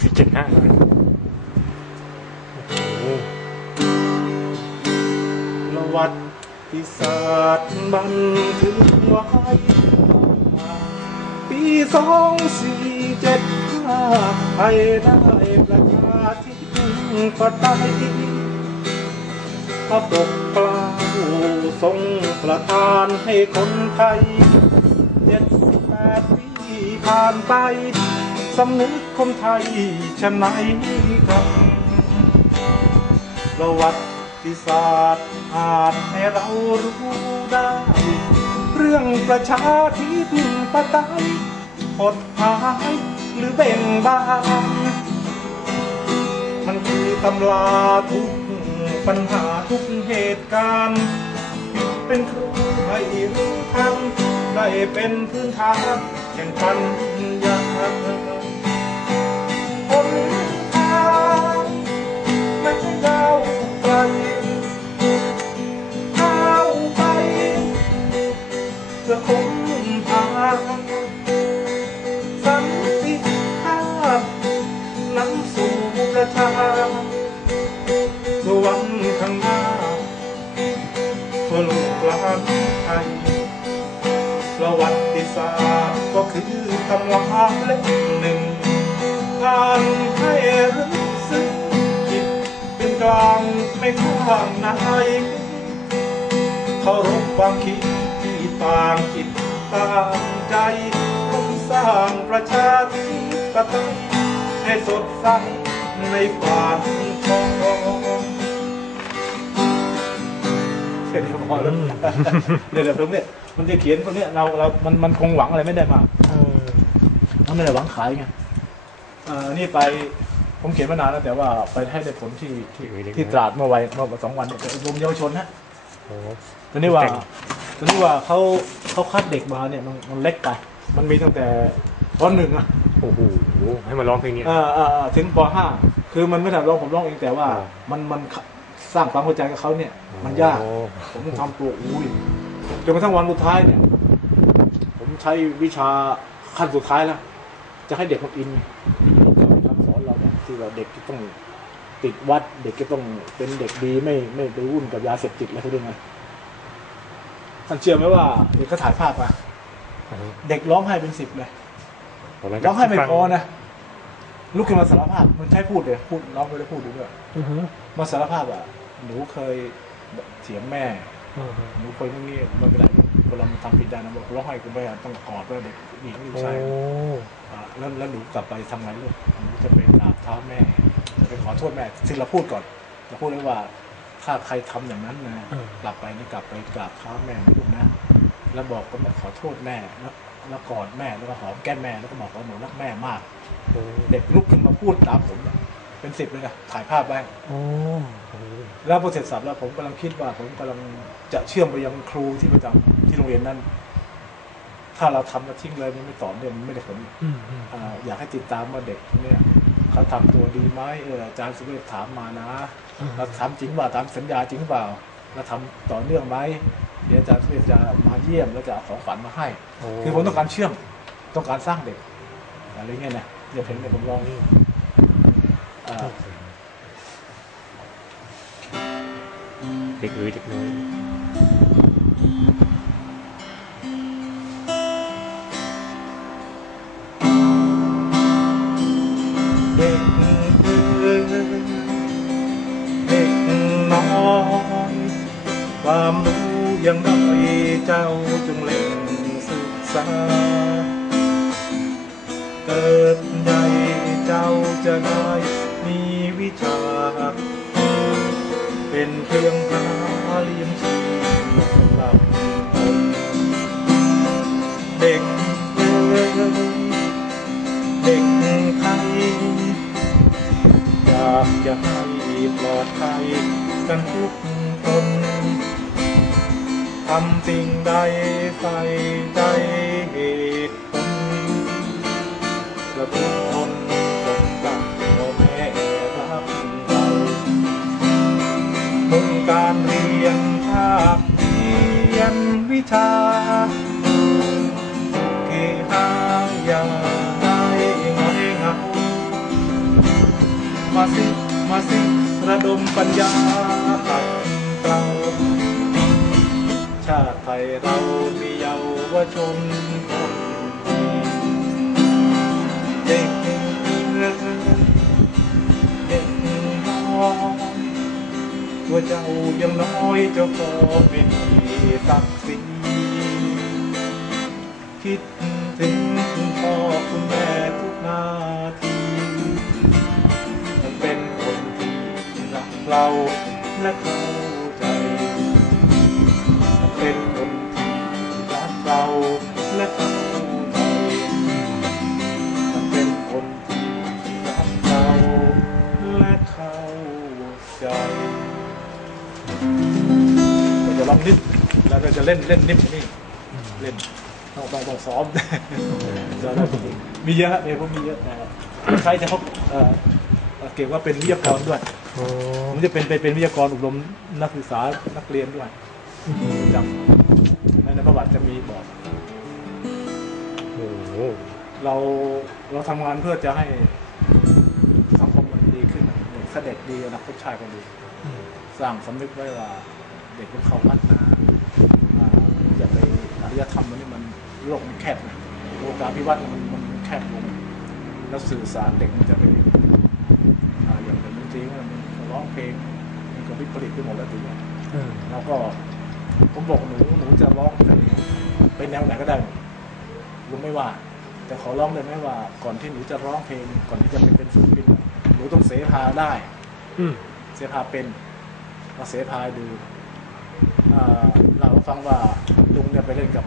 สี่เจ็ดห้าประวัติศาสตร์บันทึกไว้ปีสองสี่เจ็ดห้าไทยได้ประชาธิปไตยพระปกเกล้าทรงประทานให้คนไทยเจ็ดสิบแปดปีผ่านไป สำนึกคนไทยชะไหนกันประวัติศาสตร์อาจให้เรารู้ได้ เรื่องประชาธิปไตยอดหายหรือเบ่งบาน มันคือตำราทุกปัญหาทุกเหตุการณ์ผิดเป็นครูให้รู้ทันได้เป็นพื้นฐานแห่งปัญญา ประวัติศาสตร์ก็คือตำราเล่มหนึ่งอ่านให้รู้สึกคิดเป็นกลางไม่ข้างในเคารพความคิดที่ต่างจิตต่างใจร่วมสร้างประชาธิปไตยให้สดใสในฝันทอง เดี๋ยวพอแล้วเดี๋ยวเดี๋ยวตรงเนี้ยมันจะเขียนตรงเนี้ยเราเรา มันมันคงหวังอะไรไม่ได้มากเออมันไม่ได้หวังขายไงเอ่อนี่ไปผมเขียนมานานแล้วแต่ว่าไปให้ได้ผลที่ที่ที่ตราดเมื่อวัยเมื่อสองวันเนี่ยเป็นอบรมเยาวชนฮะโอ้โหตอนนี้ว่าเก่งตอนนี้ว่าเขาเขาคัดเด็กมาเนี่ยมันมันเล็กไปมันมีตั้งแต่ปหนึ่งอะโอ้โหให้มาร้องเพลงนี้เอ่อเอ่อเอ่อถึงปห้าคือมันไม่ทำร้องผมร้องเองแต่ว่าอ่ามันมัน สร้างความเข้าใจกับเขาเนี่ย มันยากโอ้ผมต้องทำตัวอุ้ยจนกระทั่งวันสุดท้ายเนี่ย ผมใช้วิชาขั้นสุดท้ายแล้ว จะให้เด็กมาอินคำสอนเราเนี่ยที่ว่าเด็กจะต้องติดวัดเด็กจะต้องเป็นเด็กดีไม่ไม่ไปวุ่นกับยาเสพติดอะไรพวกนี้ไงท่านเชื่อไหมว่าเด็กเขาถ่ายภาพมาโอ้โหเด็กร้องไห้เป็นสิบเลยตอนนั้นร้องไห้ไม่ฟัพอนะ ลุกขึ้นมาสารภาพมันใช้พูดเลยพูดร้องไปแล้วพูดด้วยอือฮึมาสารภาพอะหนูเคยเถียงแม่อือฮึหนูคนพวกนี้ไมันเป็นไรเวลามันทำผิดได้นะบอกร้องไห้กูไม่ต้องกอดด้วยเด็กหญิงลูกโอ้ชายอ่าแล้วแล้วหนูกลับไปทำไงลูกหนูจะไปกราบเท้าแม่จะไปขอโทษแม่ซึ่งเราพูดก่อนเราพูดเลยว่าถ้าใครทำอย่างนั้นนะกลับไปนี่กลับไปกราบเท้าแม่นะลูกนะแล้วบอกก็มาขอโทษแม่แล้วแล้วกอดแม่แล้วก็หอมแก้มแม่แล้วก็บอกว่าหนูรักแม่มากโอ้ เด็กลุกขึ้นมาพูดตามผมเนี่ยเป็นสิบเลยนะถ่ายภาพไว้โอ้โหแล้วพอเสร็จสับแล้วผมกำลังคิดว่าผมกำลังจะเชื่อมไปยังครูที่ประจำที่โรงเรียนนั้น ถ้าเราทำแล้วทิ้งเลยมันไม่ต่อเนื่องมันไม่ได้ผลอืมอืมอ่าอยากให้ติดตามว่าเด็กเนี่ยเขาทำตัวดีไหมเอออาจารย์สุเวชถามมานะเราทำจริงเปล่าตามสัญญาจริงเปล่าเราทำต่อเนื่องไหมเดี๋ยวอาจารย์สุเวชจะมาเยี่ยมแล้วจะเอาของฝันมาให้โอ้คือผมต้องการเชื่อมต้องการสร้างเด็ก อะไรเงี้ยนะเดี๋ยวเพลงเดี๋ยวผมลองอ่าเด็กเอ๋ยเด็กน้อย เกิดใหญ่เจ้าจะได้มีวิชา เป็นเพียงพาเลี้ยงชีพสำหรับตนเด็กเอ๋ยเด็กไทยอยากจะให้ปลอดภัยกันทุกคนทำสิ่งใดใส่ใจ วิชาเกหาอย่าได้งอยเงามาสิมาสิระดมปัญญาขัดเกลาชาติไทยเรามีเยาวชนคนดีเด็กเด็กน้อยตัวเจ้ายังน้อยเจ้าก็ไม่มีศัก คิดถึงคุณพ่อคุณแม่ทุกนาทีมันเป็นคนที่รักเราและเข้าใจมันเป็นคนที่รักเราและเข้าใจมันเป็นคนที่รักเราและเข้าใจเราจะลองนิดแล้วก็จะเล่นเล่นนิดนี่เล่น ต้องต้องต้องซ้อมจะได้มีเยอะเลยพวกมีเยอะนะครับใช้จะเขาเอ่อเอ่อเก่งว่าเป็นวิทยากรด้วยโอ้ผมจะเป็นเป็นเป็นวิทยากรอบรมนักศึกษานักเรียนด้วยจำในในประวัติจะมีบอกโหเราเราทำงานเพื่อจะให้สังคมมันดีขึ้นเด็กเสด็จดีอนาคตชาติก็ดีสร้างสำนึกไว้ว่าเด็กต้องเข้าวัดนะอ่าอย่าไปอารยธรรมมันนี่มัน โลกมันแคบนะโลกาภิวัตน์มันมันแคบลงแล้วสื่อสารเด็กมันจะไปอ่าอย่างเป็นดนตรีมันร้องเพลงมันก็วิปริตไปหมดแล้วทีเนี้ยเออแล้วก็ผมบอกหนูหนูจะร้องแต่เป็นแนวไหนก็ได้ลุงไม่ว่า แต่ขอร้องเลยไหมว่า ก่อนที่หนูจะร้องเพลง ก่อนที่จะไปเป็นศิลปินหนูต้องเสพาได้อืมเสพาเป็นมาเสพาดูอ่าเราก็ฟังว่าลุงเนี่ยไปเล่นกับ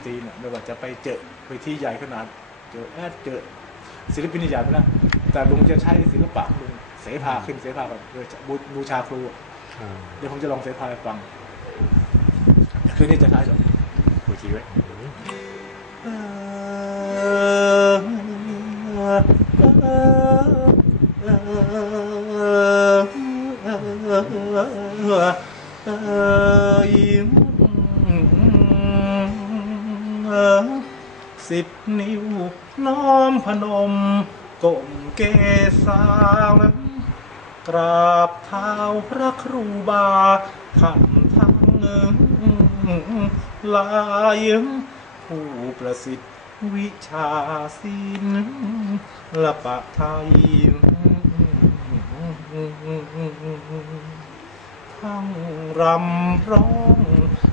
วงดนตรีเนี่ยไม่ว่าจะไปเจอไปที่ใหญ่ขนาด เจอแอดเจอศิลปินใหญ่ไม่นะแต่ลุงจะใช้ศิลปะลุงเสพาขึ้นเสพาแบบโดยบูบูชาครูอะอ่าเดี๋ยวผมจะลองเสพาให้ฟังคืนนี้จะท้ายจบคุยทีไว้ บนิ้ว น้อมพนมก้มเกสากราบเท้าพระครูบาท่านทั้งลายผู้ประสิทธิ์วิชาศิลป์ละปะไทยทั้งรำร้อง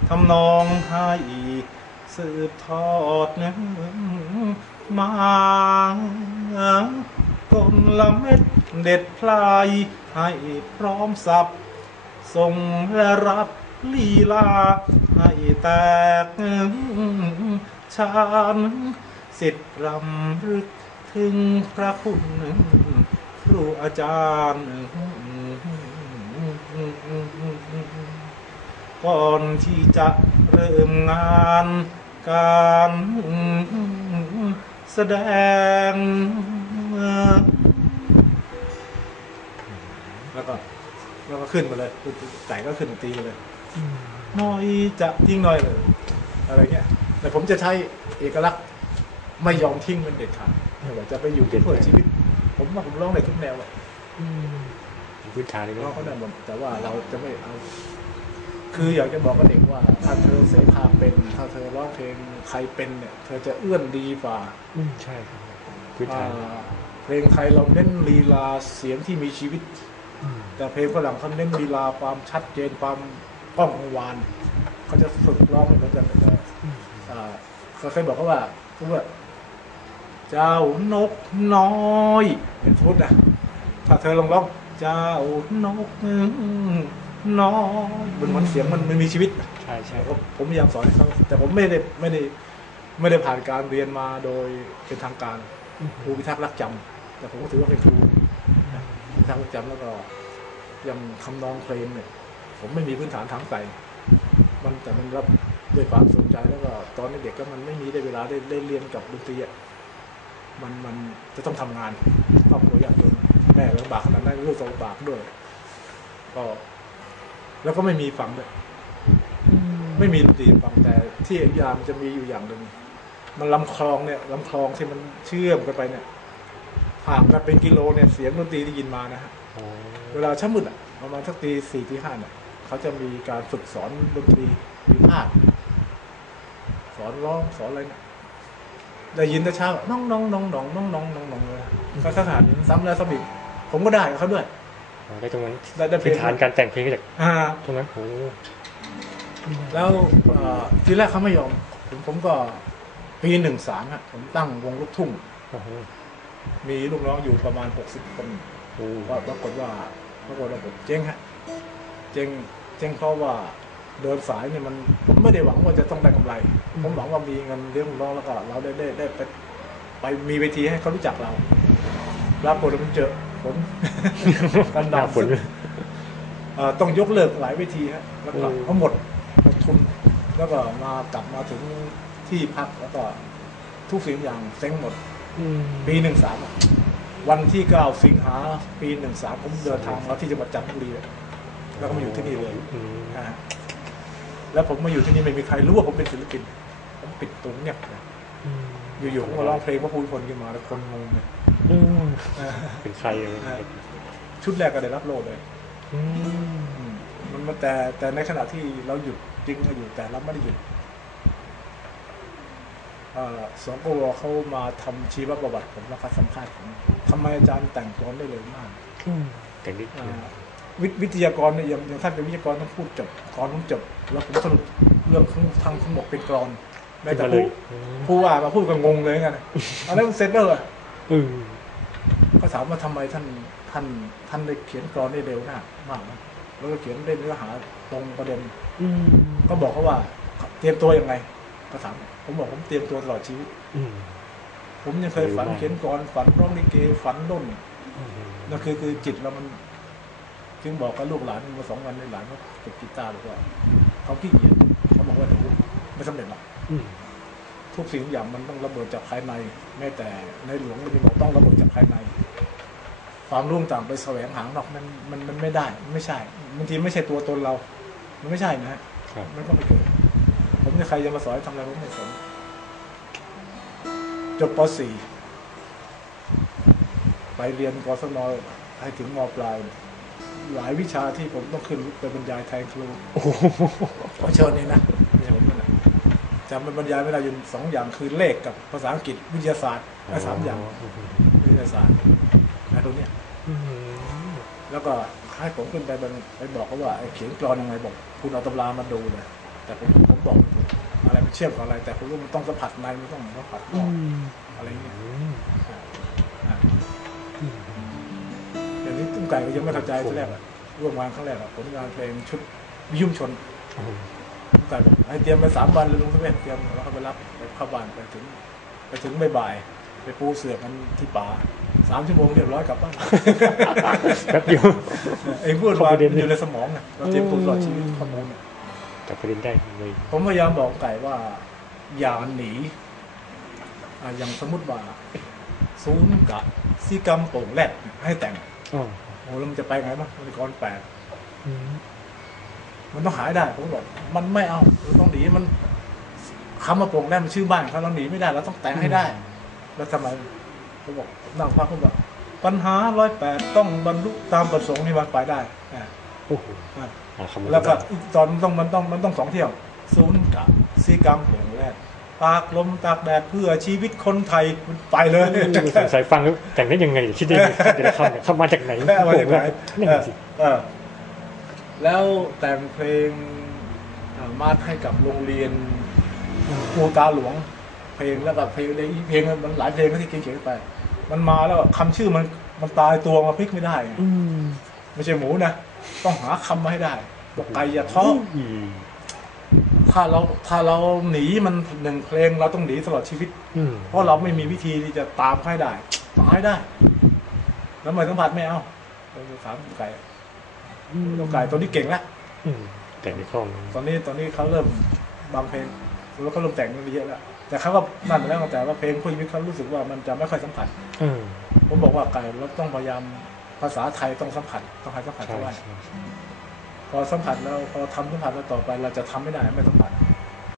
ทำนองให้ สืบทอดเนื้อมาต้นละเม็ดเด็ดพลายให้พร้อมสับทรงและรับลีลาให้แตกชานสิทธิ์รำลึกถึงพระคุณครูอาจารย์ ก่อนที่จะเริ่มงานการแสดง แล้วก็แล้วก็ขึ้นมาเลยแต่ก็ขึ้นดนตรีมาเลยอืมน้อยจะทิ้งน้อยเลย อะไรเงี้ย แต่ผมจะใช้เอกลักษณ์ไม่ยอมทิ้งมันเด็ดขาดไม่ว่าจะไปอยู่ที่เพื่อชีวิต ผมว่าผมร้องในทุกแนวอะอืมพื้นฐานนี่ร้องก็เขาได้หมดแต่ว่าเราจะไม่เอา คืออยากจะบอกกับเด็กว่า ถ้าเธอเสพาเป็น ถ้าเธอร้องเพลงใครเป็นเนี่ย เธอจะเอื้อนดีกว่าอืมใช่ครับพื้นฐานอ่าเพลงไทยเราเน้นลีลาเสียงที่มีชีวิต อืมแต่เพลงฝรั่งเขาเน้นลีลาความชัดเจนความก้องกังวานเขาจะฝึกร้องไม่เหมือนกันแต่อืมอ่าเขาเคยบอกเขาว่าพูดว่า เจ้านกน้อยเป็นพุทธนะถ้าเธอลองร้อง เจ้านก น้อยมันมันเสียงมันมันมีชีวิต ใช่ใช่ผมผมพยายามสอนให้เขาแต่ผมไม่ได้ไม่ได้ไม่ได้ผ่านการเรียนมาโดยเป็นทางการครูพิทักษ์รักจำแต่ผมก็ถือว่าเป็นครูนะพิทักษ์รักจำแล้วก็ยังคำนองเพลงเนี่ย ผมไม่มีพื้นฐานทางไต่มันแต่มันรับด้วยความสนใจแล้วก็ตอนเด็กๆก็มันไม่มีได้เวลาได้ได้เรียนกับดนตรีอะมันมันจะต้องทำงานครอบครัวยากจนแม่ลำบากขนาดนั้นลูกก็ลำบากด้วย ก็ แล้วก็ไม่มีฟังด้วยไม่มีดนตรีฟังแต่ที่อยุธยามจะมีอยู่อย่างหนึ่งมันลำคลองเนี่ยลำคลองที่มันเชื่อมกันไปเนี่ยห่างกันเป็นกิโลเนี่ยเสียงดนตรีที่ยินมานะฮะอ๋อเวลาเช้ามืดอะประมาณสักตีสี่ตีห้าเนี่ยเขาจะมีการฝึกสอนดนตรีมีภาคสอนร้องสอนอะไรเนี่ยได้ยินแต่เช้าน้องน้องน้องน้องน้องน้องน้องน้องเลยก็สถานซ้ำแล้วซ้ำอีกผมก็ได้กับเขาด้วยอ๋อ ได้ตรงนั้นได้ได้เพลพื้งนฐานการแต่งเพลงก็จากอ่าตรงนั้นโอ้แล้วเอ่อทีแรกเขาไม่ยอม ผมผมก็ปีหนึ่งสามฮะผมตั้งวงลูกทุ่งโอ้โหมีลูกน้องอยู่ประมาณหกสิบคนโอ้ว่าปรากฏว่าปรากฏว่าผมเจ๊งฮะเจ๊งเจ๊งเพราะว่าเดินสายเนี่ยมันผมไม่ได้หวังว่าจะต้องได้กำไร ผมหวังว่ามีเงินเลี้ยงลูกน้องแล้วก็เราได้ได้ได้ไปไปมีเวทีให้เขารู้จักเราปรากฏว่ามันเจอฝ น กันหน้าดำฝนเอ่อต้องยกเลิกหลายเวทีฮะแล้วก็เขาหมดหมดทุน แล้วก็มากลับมาถึงที่พักแล้วก็ทุกสิ่งทุกอย่างเซ้งหมดอืมปีหนึ่งสามวันที่เก้าสิงหาปีหนึ่งสามผมเดินทางมาที่จังหวัดจันทบุรีเลยแล้วก็มาอยู่ที่นี่เลยอืมอ่าแล้วผมมาอยู่ที่นี่ไม่มีใครรู้ว่าผมเป็นศิลปิน ผมปิดตัวเงียบเลย อืมอยู่ๆผมมาร้องเพลงพระภูมิพลขึ้นมาแล้วคนงงเลยอืมอ่าเป็นใครอะอ่าชุดแรกก็ได้รับโล่เลยอืมอืมมันมันแต่แต่ในขณะที่เราหยุดจริงเราอยู่แต่เราไม่ได้หยุดอ่าสองกวเขามาทำชีวประวัติผมแล้วก็สัมภาษณ์ผมทำไมอาจารย์แต่งกลอนได้เร็วมากอืมแต่นี่อ่าวิวิทยากรเนี่ยอย่างอย่างท่านเป็นวิทยากรต้องพูดจบกรอนต้องจบ แล้วผมสรุปเรื่องทั้งทั้งทั้งหมดเป็นกรอน ได้ขึ้นแต่มาเลผู้ยอืมผู้ว่ามาพูดก็งงเลยไงเอาแล้วมันเสร็จแล้วเหรออืมก็ถามว่าทำไมท่านท่านท่านได้เขียนกรอนได้เร็วมากมากนะแล้วก็เขียนได้เนื้อหาตรงประเด็น อืมก็บอกเขาว่า เตรียมตัวยังไงก็ถามผมบอกผมเตรียมตัวตลอดชีวิตอืมผมยังเคยฝันเร็วมากเขียนกรอนฝันร้องลิเกฝันด้นอืมนั่นคือคือจิตเรามันจึงบอกกับลูกหลานมาสองวันในหลานเขาเก็บกีตาร์บอกว่าเขาขี้เกียจเขาบอกว่าหนูไม่สำเร็จหรอกอืม ทุกสิ่งทุกอย่างมันต้องระเบิดจากภายในแม้แต่ในหลวงมันยังบอกต้องระเบิดจากภายใน ความรุ่งต่างไปแสวงหานอกมันมันมันไม่ได้มันไม่ใช่บางทีไม่ใช่ตัวตนเรา มันไม่ใช่นะฮะครับมันก็ไม่เกิดผมจะใครจะมาสอนให้ทำอะไรผมไม่สนจบป .4 ไปเรียนกศนให้ถึงมปลาย หลายวิชาที่ผมต้องขึ้นไปบรรยายแทนครูโอ้โหเขาเชิญเองนะไม่ใช่ผมนั่นแหละ จำเป็นบรรยายไม่ได้อยู่สองอย่างคือเลขกับภาษาอังกฤษวิทยาศาสตร์แค่สามอย่างวิทยาศาสตร์นะตรงเนี้ยอืมแล้วก็ให้ผมขึ้นไปบรรไปบอกเขาว่าไอ้เขียนกรอนยังไงบอก คุณเอาตำรามาดูเลยแต่ผมผมบอกไม่ถูกอะไรมันเชื่อมกับอะไร แต่ผมว่ามันต้องสัมผัสในมันต้องสัมผัสนอือกมอะไรเงี้ยอืมอ่าอ่าอืมอย่างนี้ตุ้มไก่ก็ยังไม่เข้าใจทีแรกอะร่วมงานครั้งแรกอะผลงานเพลงชุดวิยุ่มชน อืมตุ้มไก่บอกให้เตรียมไปสามวันเลยลุงสเวทเตรียมแล้วเขาไปรับไปเข้าบ้านไปถึง ไปถึงบ่ายๆไปปูเสือกันที่ป่าสามชั่วโมงเรียบร้อยกลับบ้านแป๊บเดียวไอ้พูดเข้ามาประเด็นอยู่ในสมองอะเราเตรียมตัวตลอดชีวิตข้อมูลเนี่ยจับประเด็นได้เลยผมพยายามบอกไก่ว่า อย่าหนีอะอย่างสมมติว่าศูนย์กะซีกรรมโป่งแรดให้แต่งอ๋อโอ้แล้วมันจะไปไงบ้างมันกรแปดอื มมันต้องหายได้ผมบอกมันไม่เอาเราต้องหนีมันคำว่าโป่งแรดมันชื่อบ้านเขาเราหนีไม่ได้เราต้องแต่งให้ได้ แล้วทำไมผมบอกนั่งพักผมบอกปัญหาร้อยแปดต้องบรรลุตามประสงค์นี่มันไปได้อะโอ้โหอะหาคำแล้วก็ได้อีกตอนมันต้องมันต้องมันต้องสองเที่ยวศูนย์กับซีกรรมโป่งแรกตากลมตากแดดเพื่อชีวิตคนไทยมันไปเลยสงสัยฟังแล้วแต่งได้ยังไงคิดได้ยังไงแต่ละคำเนี่ยเข้ามาจากไหนแม่มาจากไหนนั่นเออสิเออ แล้วแต่งเพลงอ่ามาดให้กับโรงเรียนครูตาหลวง เพลงแล้วก็เพลงเลยอีกเพลงมันหลายเพลงก็ที่เขียนๆไป มันมาแล้วคำชื่อมันมันตายตัวมาพลิกไม่ได้ไงอืมไม่ใช่หมูนะต้องหาคำมาให้ได้บอกไก่อย่าท้ออืมถ้าเราถ้าเราหนีมันหนึ่งเพลงเราต้องหนีตลอดชีวิตอืมเพราะเราไม่มีวิธีที่จะตามให้ได้ตามให้ได้ แล้วทำไมสัมผัสไม่เอาเราจะถามไก่ ตัวไก่ตัวนี้เก่งแล้วอืมแต่งในคล่องตอนนี้ตอนนี้เขาเริ่มบางเพลงแล้วเขาเริ่มแต่งมันเยอะแล้วแต่เขาก็นั่นไปแล้วแต่ว่าเพลงผู้ชีวิตเขารู้สึกว่ามันจะไม่ค่อยสัมผัสอืมผมบอกว่าไก่เราต้องพยายามภาษาไทยต้องสัมผัสต้องให้สัมผัสใช่เท่าไหร่ใช่พอสัมผัสแล้วพอทำสัมผัสแล้วต่อไป เราจะทำไม่ได้ไม่สัมผัส